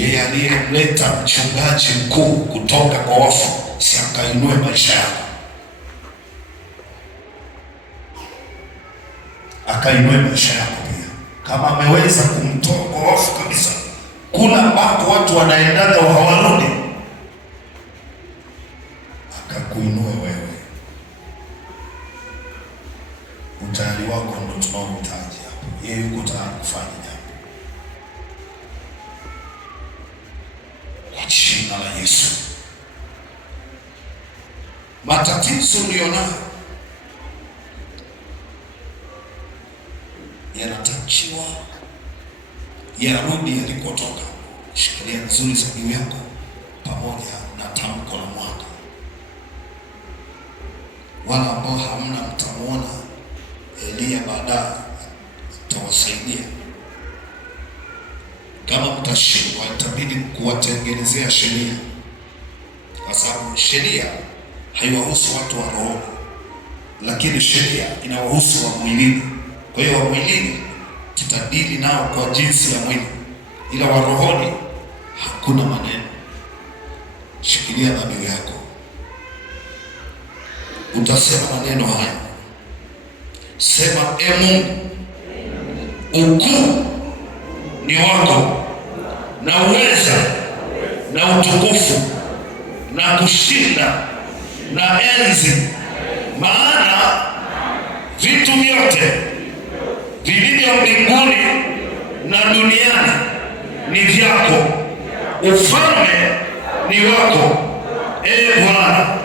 Yeye aliyemleta mchungaji mkuu kutoka kwa wafu, si akainue maisha yako, akainue maisha yako pia. Kama ameweza kumtoa kwa wafu kabisa, kuna ambako watu wanaendaga hawarudi, akakuinue wewe. Utayari wako ndio tunaohitaji hapo. Yeye yuko tayari kufanya jambo kwa jina la Yesu. Matatizo ulionayo yanatakiwa yarudi yalikotoka. Shikilia nzuri za miguu yako pamoja na tamko la mwanga. Wala ambao hamna, mtamuona Elia baadaye atawasaidia. Kama mtashindwa, itabidi kuwatengenezea sheria, kwa sababu sheria haiwahusu watu wa roho, lakini sheria inawahusu wa mwilini. Kwa hiyo wa mwilini tutadili nao kwa jinsi ya mwili, ila wa rohoni hakuna maneno. Shikilia dhabihu yako, utasema maneno haya. Sema, Mungu, ukuu ni wako, na uweza na utukufu na kushinda na enzi, maana vitu vyote vilivyo mbinguni na duniani ni vyako, ufalme ni wako, Bwana.